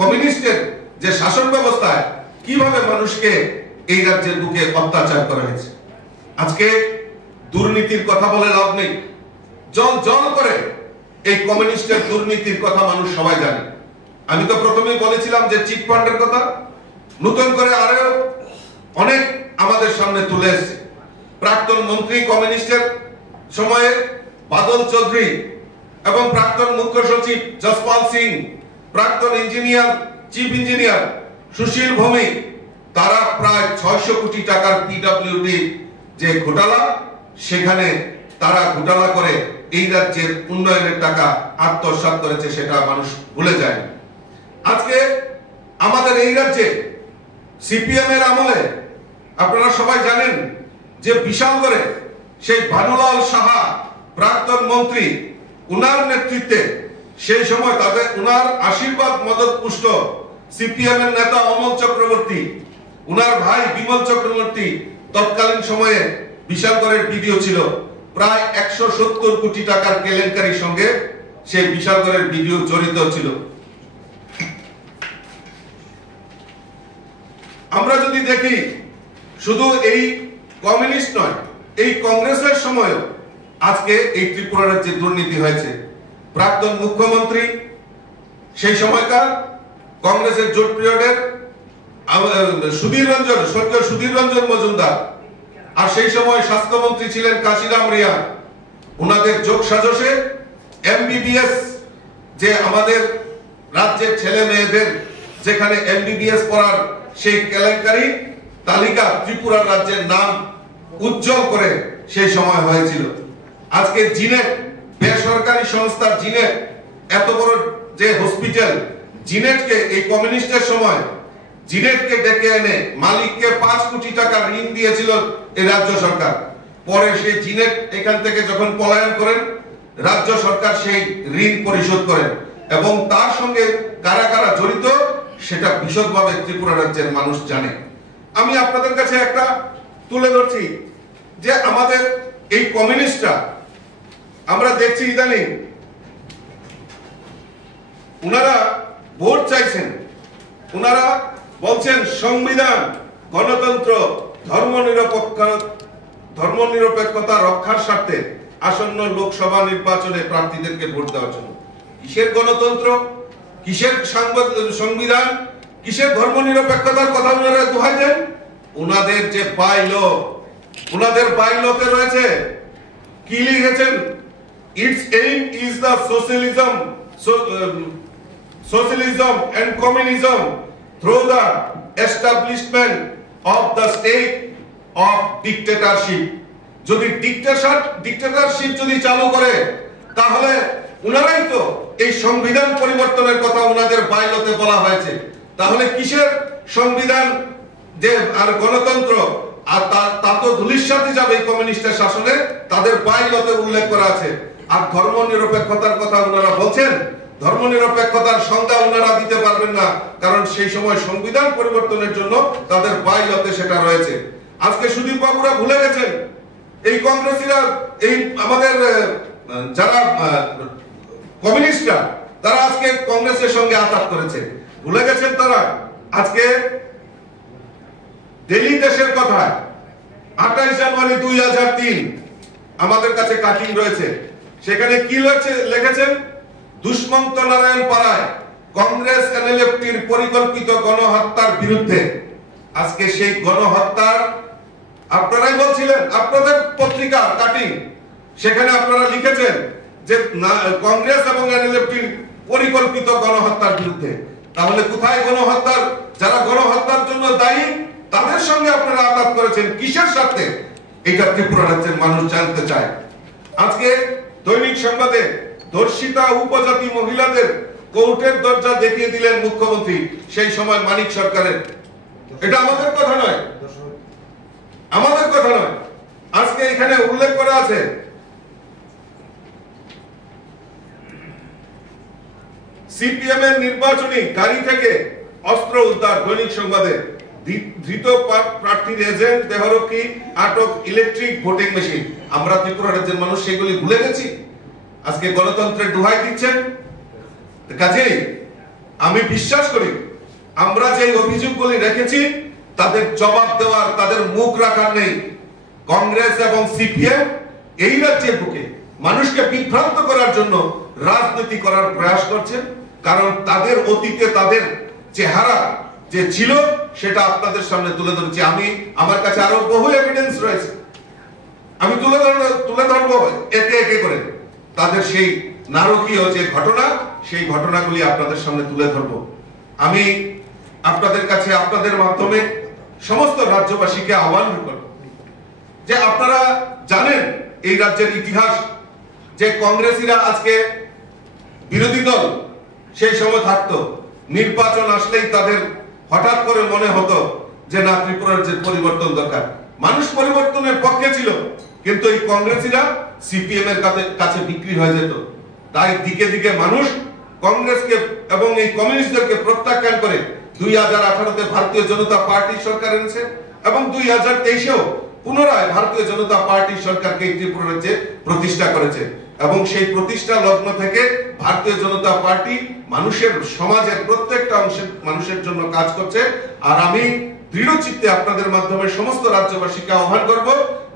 কমিউনিস্টের যে শাসন ব্যবস্থায় কিভাবে মানুষকে এই রাজ্যের বুকে অত্যাচার করা হয়েছে। আজকে দুর্নীতির কথা বলে লাভ নেই, জল জল করে এই কমিউনিস্টের দুর্নীতির কথা মানুষ সবাই জানে। আমি তো প্রথমেই বলেছিলাম যে চিট ফান্ডের কথা নতুন করে আরো অনেক আমাদের সামনে তুলে এসেছে। প্রাক্তন মন্ত্রী কমিউনিস্টের সময়ে বাদল চৌধুরী এবং প্রাক্তন মুখ্য সচিব যশপাল সিং, প্রাক্তন ইঞ্জিনিয়ার চিফ ইঞ্জিনিয়ার সুশীল ভৌমিক, তারা প্রায় 600 কোটি টাকার পিডব্লিউডি যে ঘোটালা, সেখানে তারা ঘোটালা করে এই রাজ্যের উন্নয়নের টাকা আত্মসাৎ করেছে, সেটা মানুষ ভুলে যায়। আজকে আমাদের এই রাজ্যে সিপিএম এর আমলে আপনারা সবাই জানেন যে বিশালগড়ে সেই ভানুলাল সাহা প্রাক্তন মন্ত্রী, উনার নেতৃত্বে সেই সময় তাদের উনার আশীর্বাদ মদত পুষ্ট সিপিএম এর নেতা অমল চক্রবর্তী, উনার ভাই বিমল চক্রবর্তী তৎকালীন সময়ে বিশালগড়ের বিডিও ছিল। প্রায় 170 কোটি টাকার কেলেঙ্কারির সঙ্গে সেই বিশালগড়ের বিডিও জড়িত ছিল। আমরা যদি দেখি শুধু এই কমিউনিস্ট নয়, এই কংগ্রেসের সময় আজকে এই ত্রিপুরা রাজ্যে দুর্নীতি হয়েছে। প্রাক্তন মুখ্যমন্ত্রী সেই সময়কার কংগ্রেসের জোট পিরিয়ডের স্বর্গীয় সুধীর রঞ্জন মজুমদার, আর সেই সময় স্বাস্থ্যমন্ত্রী ছিলেন কাশিরাম রিয়া, ওনাদের যোগ সাজসে এমবিবিএস যে আমাদের রাজ্যের ছেলে মেয়েদের যেখানে এমবিবিএস পড়ার সেই কেলেঙ্কারি তালিকা ত্রিপুরা রাজ্যের নাম উজ্জ্বল করে সেই সময় হয়েছিল। আজকে জিনেট বেসরকারি সংস্থা জিনেট, এত বড় যে হসপিটাল জিনেটকে এই কমিউনিস্টের সময় জিনেটকে ডেকে এনে মালিককে 5 কোটি টাকা ঋণ দিয়েছিল এই রাজ্য সরকার। পরে সেই জিনেট এখান থেকে যখন পলায়ন করেন, রাজ্য সরকার সেই ঋণ পরিশোধ করেন এবং তার সঙ্গে কারা কারা জড়িত সেটা বিশদভাবে ত্রিপুরা রাজ্যের মানুষ জানে। আমি আপনাদের কাছে একটা তুলে ধরছি যে আমাদের এই কমিউনিস্টরা, আমরা দেখছি ইদানিং উনারা ভোট চাইছেন, উনারা বলছেন সংবিধান, গণতন্ত্র, ধর্মনিরপেক্ষতা রক্ষার স্বার্থে আসন্ন লোকসভা নির্বাচনে প্রার্থীদেরকে ভোট দেওয়ার জন্য। কিসের গণতন্ত্র, কিসের সংবিধান, কিসের ধর্মনিরপেক্ষতার কথা ওনারা দোহাই দেন? ওনাদের যে বাইলো, ওনাদের বাইলোতে রয়েছে কি লিখেছেন? It's aim is the socialism and communism through the establishment of the state of dictatorship. যদি ডিক্টেটরশিপ যদি চালু করে তাহলে উনারাই তো এই সংবিধান পরিবর্তনের কথা ওনাদের বাইলোতে বলা হয়েছে। তাহলে কিসের সংবিধান যে আর গণতন্ত্র, আর তা তো ধূলিসাৎ যাবে এই কমিউনিস্টের শাসনে, তাদের বাইলোতে উল্লেখ করা আছে। আর ধর্মনিরপেক্ষতার কথা ওনারা বলছেন, ধর্মনিরপেক্ষতার সংজ্ঞা ওনারা দিতে পারবেন না, কারণ সেই সময় সংবিধান পরিবর্তনের জন্য তাদের বাইলতে সেটা রয়েছে। আজকে সুদীপ বাবুরা ভুলে গেছেন, এই কংগ্রেসীরা, এই আমাদের যারা কমিউনিস্টরা, তারা আজকে কংগ্রেসের সঙ্গে আঘাত করেছে, ভুলে গেছেন তারা। আজকে দিল্লি দেশের কথা 28 জানুয়ারি 2003 আমাদের কাছে কাটিং রয়েছে, সেখানে কি লিখেছেন? দুষ্মন্ত নারায়ণ পাড়ায় কংগ্রেস এনএলএফটির পরিকল্পিত গণহত্যার বিরুদ্ধে। আজকে সেই গণহত্যার আপনারাই বলছিলেন, আপনাদের পত্রিকা কাটিং, সেখানে আপনারা লিখেছেন যে কংগ্রেস এবং এনএলএফটির পরিকল্পিত গণহত্যার বিরুদ্ধে। তাহলে কোথায় গণহত্যার, যারা গণহত্যার জন্য দায়ী তাদের সঙ্গে আপনারা আঘাত করেছেন, কিসের সাথে? এটা ত্রিপুরা রাজ্যের মানুষ জানতে চায়। আজকে দৈনিক সংবাদে ধর্ষিতা উপজাতি মহিলাদের কোর্টের দরজা দেখিয়ে দিলেন মুখ্যমন্ত্রী সেই সময় মানিক সরকারের। এটা আমাদের কথা নয়, আমাদের কথা নয়। আজকে এখানে উল্লেখ করা আছে সিপিএম এর নির্বাচনী গাড়ি থেকে অস্ত্র উদ্ধার। দৈনিক সংবাদে ধৃত প্রার্থীর এজেন্ট, দেহরক্ষী, আটক ইলেকট্রিক ভোটিং মেশিন। আমরা ত্রিপুরা রাজ্যের মানুষ সেগুলি ভুলে গেছি। আজকে গণতন্ত্রের দোহাই দিচ্ছেন। কাজেই আমি বিশ্বাস করি আমরা যে অভিযোগগুলি রেখেছি তাদের জবাব দেওয়ার, তাদের মুখ রাখার নেই। কংগ্রেস এবং সিপিএম এই রাজ্যের বুকে মানুষকে বিভ্রান্ত করার জন্য রাজনীতি করার প্রয়াস করছেন, কারণ তাদের অতীতে তাদের চেহারা যে ছিল সেটা আপনাদের সামনে তুলে ধরেছি। আমার কাছে আরো বহু এভিডেন্স রয়েছে, আমি তুলে ধরবো একে একে করে তাদের সেই নারকীয় যে ঘটনা, সেই ঘটনাগুলি আপনাদের সামনে তুলে ধরবো। আমি আপনাদের কাছে আপনাদের মাধ্যমে সমস্ত রাজ্যবাসীকে আহ্বান করব যে আপনারা জানেন এই রাজ্যের ইতিহাস, যে কংগ্রেসীরা আজকে বিরোধী দল সেই সময় থাকতো, নির্বাচন আসলেই তাদের হঠাৎ করে মনে হতো যে না, ত্রিপুরার যে পরিবর্তন দরকার। মানুষ পরিবর্তনের পক্ষে ছিল, কিন্তু এই কংগ্রেসীরা সিপিএম এর কাছে বিক্রি হয়ে যেত। তাই দিকে দিকে মানুষ কংগ্রেসকে এবং এই কমিউনিস্টদেরকে প্রত্যাখ্যান করে 2018-তে ভারতীয় জনতা পার্টি সরকার এনেছে এবং 2023-এও পুনরায় ভারতীয় জনতা পার্টি সরকারকে ত্রিপুরা রাজ্যে প্রতিষ্ঠা করেছে। এবং সেই প্রতিষ্ঠা লগ্ন থেকে ভারতীয় জনতা পার্টি মানুষের, সমাজের প্রত্যেকটা অংশের মানুষের জন্য কাজ করছে। আর আমি দৃঢ় চিত্তে আপনাদের মাধ্যমে সমস্ত রাজ্যবাসীকে আহ্বান করব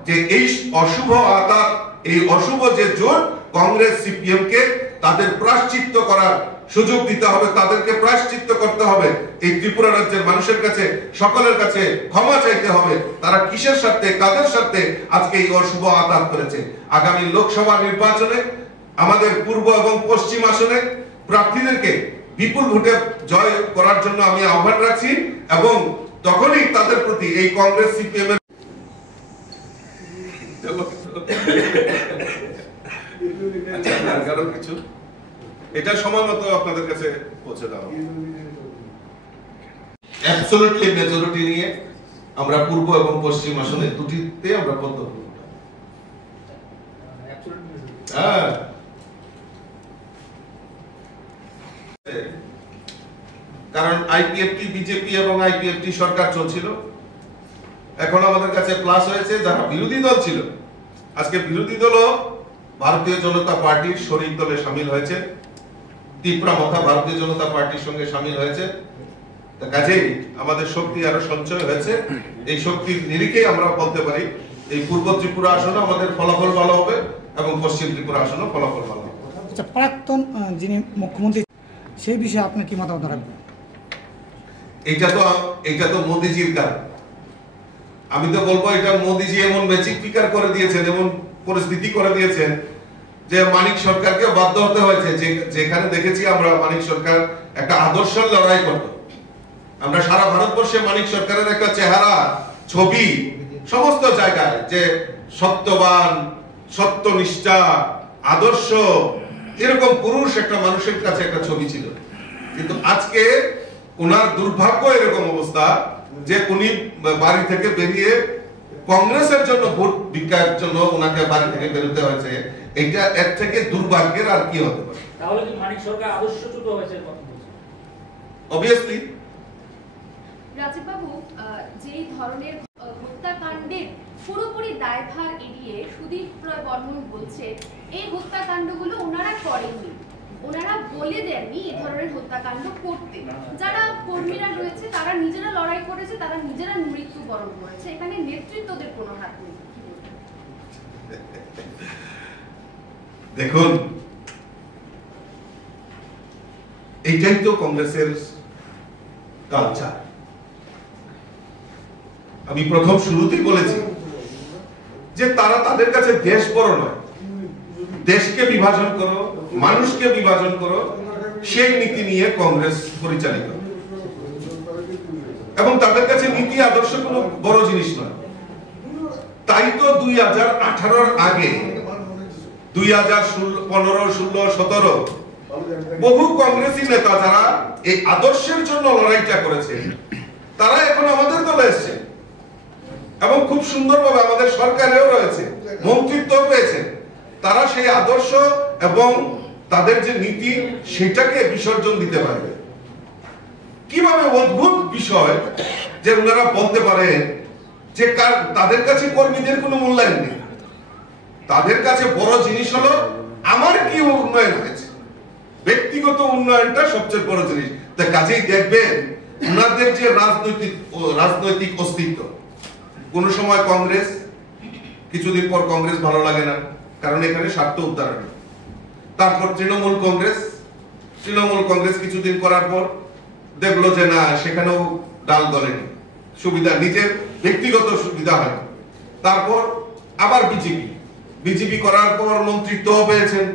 যে এই অশুভ আতাত, এই অশুভ যে জোট, কংগ্রেস সিপিএম কে তাদের প্রায়শ্চিত্ত করার সুযোগ দিতে হবে, তাদেরকে প্রায়শ্চিত্ত করতে হবে। এই ত্রিপুরা রাজ্যের মানুষের কাছে, সকলের কাছে ক্ষমা চাইতে হবে। তারা কিসের স্বার্থে, কাদের স্বার্থে আজকে এই অশুভ আতাত করেছে। আগামী লোকসভা নির্বাচনে আমাদের পূর্ব এবং পশ্চিম আসনে প্রার্থীদেরকে বিপুল ভোটে জয় করার জন্য আমি আহ্বান রাখছি এবং তখনই তাদের প্রতি এই কংগ্রেস সিপিএম এর কিছু এটা সময় মতো আপনাদের কাছে পৌঁছে দেওয়া অ্যাবসলিউটলি মেজরিটি নিয়ে আমরা পূর্ব এবং পশ্চিম আসনে দুটিতে আমরা বক্তব্য কারণ আইপিএফটি, বিজেপি এবং আইপিএফটি সরকার চলছিল। এখন আমাদের কাছে প্লাস হয়েছে যারা বিরোধী দল ছিল, আজকে বিরোধী দলও ভারতীয় জনতা পার্টির শরিক দলে সামিল হয়েছে, ত্রিপুরা মথা ভারতীয় জনতা পার্টির সঙ্গে সামিল হয়েছে। কাজেই আমাদের শক্তি আরো সঞ্চয় হয়েছে। এই শক্তির নিরিখে আমরা বলতে পারি এই পূর্ব ত্রিপুরা আসনে আমাদের ফলাফল ভালো হবে এবং পশ্চিম ত্রিপুরা আসনে ফলাফল ভালো হবে। আচ্ছা, প্রাক্তন যিনি মুখ্যমন্ত্রী, সেই বিষয়ে আপনি কি মতামত রাখবেন? এটা তো মোদিজির কাজ। আমি তো বলবো এটা মোদিজি এমন ম্যাজিক ফিকার করে দিয়েছেন, এমন পরিস্থিতি করে দিয়েছেন যে মানিক সরকারকে বাধ্য হতে হয়েছে। যেখানে দেখেছি আমরা মানিক সরকার একটা আদর্শ লড়াই করত, আমরা সারা ভারতবর্ষে মানিক সরকারের একটা চেহারা, ছবি সমস্ত জায়গায়, যে সত্যবান, সত্যনিষ্ঠা, আদর্শ, এরকম পুরুষ একটা মানুষের কাছে একটা ছবি ছিল। কিন্তু আজকে ওনার দুর্ভাগ্য এরকম অবস্থা যে উনি বাড়ি থেকে বেরিয়ে কংগ্রেসের জন্য ভোট ভিক্ষার জন্য ওনাকে বাড়ি থেকে বেরোতে হয়েছে। এটা এর থেকে দুর্ভাগ্যের আর কি হতে পারে? তাহলে কি মানিক সরকার আদর্শচ্যুত হয়েছে কথা বলছেন? অবভিয়াসলি রাজীব বাবু, যেই ধরনের হত্যাকাণ্ডের পুরোপুরি দায়ভার এড়িয়ে সুদীপ রায় বর্মন বলছে এই হত্যাকাণ্ডগুলো ওনারা করেননি, ওনারা বলে দেননি এই ধরনের হত্যাকাণ্ড করতে। যারা কর্মীরা রয়েছে তারা নিজেরা লড়াই করেছে, তারা নিজেরা মৃত্যুবরণ করেছে, এখানে নেতৃত্বদের কোনো হাত নেই। দেখুন, এইটাই তো কংগ্রেসের কালচার। আমি প্রথম শুরুতেই বলেছি যে তারা, তাদের কাছে দেশ বড় নয়, দেশকে বিভাজন করো, মানুষকে বিভাজন করো, সেই নীতি নিয়ে কংগ্রেস পরিচালিত। এবং তাদের কাছে নীতি আদর্শ কোনো বড় জিনিস নয়। তাই তো 2018-র আগে 2015, 16, 17 বহু কংগ্রেসী নেতা যারা এই আদর্শের জন্য লড়াইটা করেছে, তারা এখন আমাদের দলে এসেছে এবং খুব সুন্দরভাবে আমাদের সরকারেও রয়েছে, মন্ত্রিত্ব পেয়েছে। তারা সেই আদর্শ এবং তাদের যে নীতি সেটাকে বিসর্জন দিতে পারবে। কিভাবে অদ্ভুত বিষয় যে ওনারা বলতে পারে যে তাদের কাছে কর্মীদের কোনো মূল্যায়ন নেই, তাদের কাছে বড় জিনিস হলো আমার কি উন্নয়ন হয়েছে, ব্যক্তিগত উন্নয়নটা সবচেয়ে বড় জিনিস। তা কাজেই দেখবেন ওনাদের যে রাজনৈতিক অস্তিত্ব, কোন সময় কংগ্রেস, কিছুদিন পর কংগ্রেস ভালো লাগে না, কারণ এখানে স্বার্থ উদ্ধারণ। তারপর তৃণমূল কংগ্রেস কিছুদিন করার পর দেখলো যে না, সেখানেও ডাল গলেনি, সুবিধা নিজের ব্যক্তিগত সুবিধা হয়। তারপর আবার বিজেপি করার পর মন্ত্রিত্ব পেয়েছেন,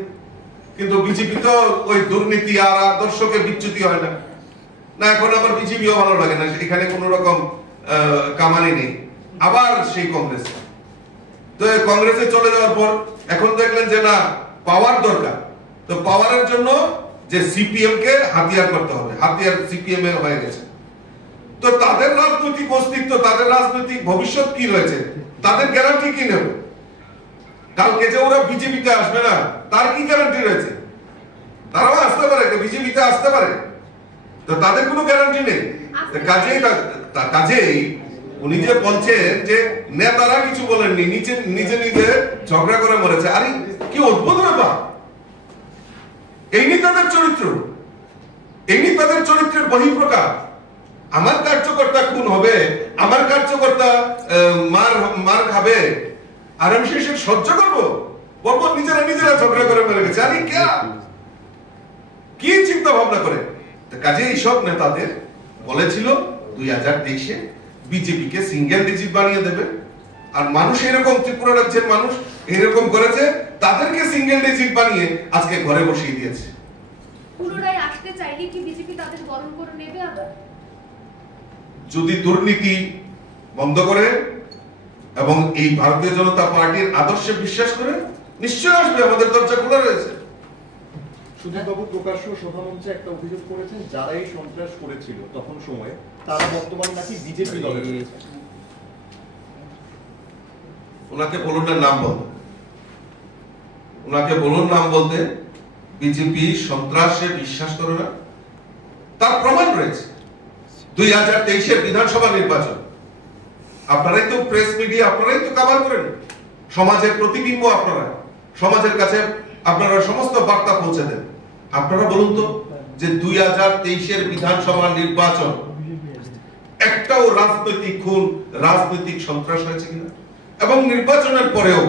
কিন্তু বিজেপি তো ওই দুর্নীতি আর আদর্শকে বিচ্যুতি হয় না, এখন আবার বিজেপিও ভালো লাগে না, এখানে কোন রকম কামানি নেই, আবার সেই কংগ্রেস। তো কংগ্রেসে চলে যাওয়ার পর এখন দেখলেন যে না, পাওয়ার দরকার, তো পাওয়ারের জন্য যে সিপিএম কে হাতিয়ার করতে হবে, হাতিয়ার সিপিএম এ হয়ে গেছে। তো তাদের রাজনৈতিক অস্তিত্ব, তাদের রাজনৈতিক ভবিষ্যৎ কি রয়েছে, তাদের গ্যারান্টি কি নেবে? কালকে যে ওরা বিজেপিতে আসবে না, তার কি গ্যারান্টি রয়েছে? তারাও আসতে পারে, বিজেপিতে আসতে পারে, তো তাদের কোনো গ্যারান্টি নেই। কাজেই উনি যে বলছেন যে নেতারা কিছু বলেননি, নিজে ঝগড়া করে মরেছে, আরে কি অদ্ভুত ব্যাপার! এই নি তাদের চরিত্র, এই নি তাদের চরিত্রের বহিঃপ্রকাশ। আমার কার্যকর্তা খুন হবে, আমার কার্যকর্তা মার খাবে, আর আমি সে সহ্য করবো? বলবো নিজেরা ঝগড়া করে মেরে গেছে, আরে কি চিন্তা ভাবনা করে? কাজে এইসব নেতাদের বলেছিল 2023-এ বিজেপি কে সিঙ্গেল ডিজিট বানিয়ে দেবে, আর মানুষ এরকম, ত্রিপুরা রাজ্যের মানুষ এরকম করেছে, তাদেরকে সিঙ্গেল ডিজিট বানিয়ে আজকে ঘরে বসিয়ে দিয়েছে। পুনরায় আসতে চাইলে কি বিজেপি তাদের বরণ করে নেবে আবার? যদি দুর্নীতি বন্ধ করে এবং এই ভারতীয় জনতা পার্টির আদর্শে বিশ্বাস করে, নিশ্চয়ই আসবে, আমাদের দরজা খোলা রয়েছে। সুদীপবাবু প্রকাশ্য সভামঞ্চে একটা অভিযোগ করেছেন, যারা এই সন্ত্রাস করেছিল তখন সময়ে, তারা বর্তমান নাকি বিজেপি দলে রয়েছে। ওনাকে বলুন না নাম বলতে, ওনাকে বলুন নাম বলতে। বিজেপি সন্ত্রাসে বিশ্বাস করে না, তার প্রমাণ রয়েছে। 2023-এর বিধানসভা নির্বাচন, আপনারাই তো প্রেস মিডিয়া, আপনারাই তো কভার করেন, সমাজের প্রতিবিম্ব আপনারা, সমাজের কাছে আপনারা সমস্ত বার্তা পৌঁছে দেন। আপনারা বলুন তো যে 2023-এর বিধানসভা নির্বাচন একটাও রাজনৈতিক খুন, রাজনৈতিক সন্ত্রাস হয়েছে কিনা? এবং নির্বাচনের পরেও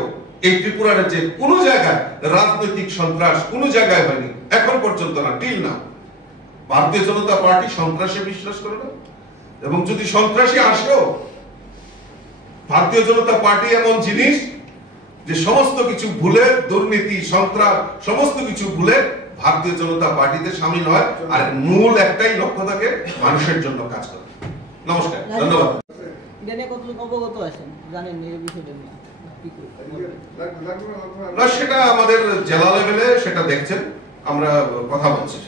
এই ত্রিপুরা রাজ্যে কোন জায়গায় রাজনৈতিক সন্ত্রাস কোন জায়গায় হয়নি, এখন পর্যন্ত না, টিল না। ভারতীয় জনতা পার্টি সন্ত্রাসে বিশ্বাস করে না, এবং যদি সন্ত্রাসী আসেও, ভারতীয় জনতা পার্টি এমন জিনিস যে সমস্ত কিছু ভুলে, দুর্নীতি, সন্ত্রাস সমস্ত কিছু ভুলে ভারতীয় জনতা পার্টিতে সামিল হয়, আর মূল একটাই লক্ষ্য থাকে, মানুষের জন্য কাজ করে। নমস্কার, ধন্যবাদ। সেটা আমাদের জেলা লেভেলে সেটা দেখছেন, আমরা কথা বলছি।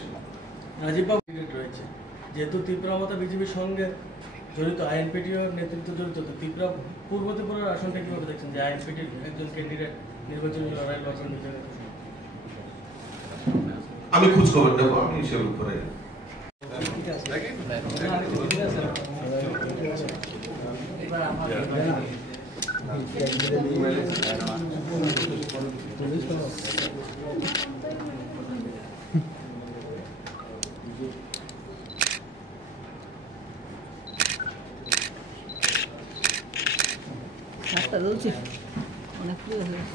রাজীববাবু রয়েছে, যেহেতু ত্রিপুরা মতো বিজেপির সঙ্গে জড়িত, আইএনপিটিও নেতৃত্ব জড়িত, তো ত্রিপুরা পূর্ব ত্রিপুরার আসনটা কিভাবে দেখছেন, যে আইএনপিটির একজন ক্যান্ডিডেট নির্বাচনী লড়াই লড়ছেন? আমি খোঁজ খবর দেবো, আমি সে উপরে অনেক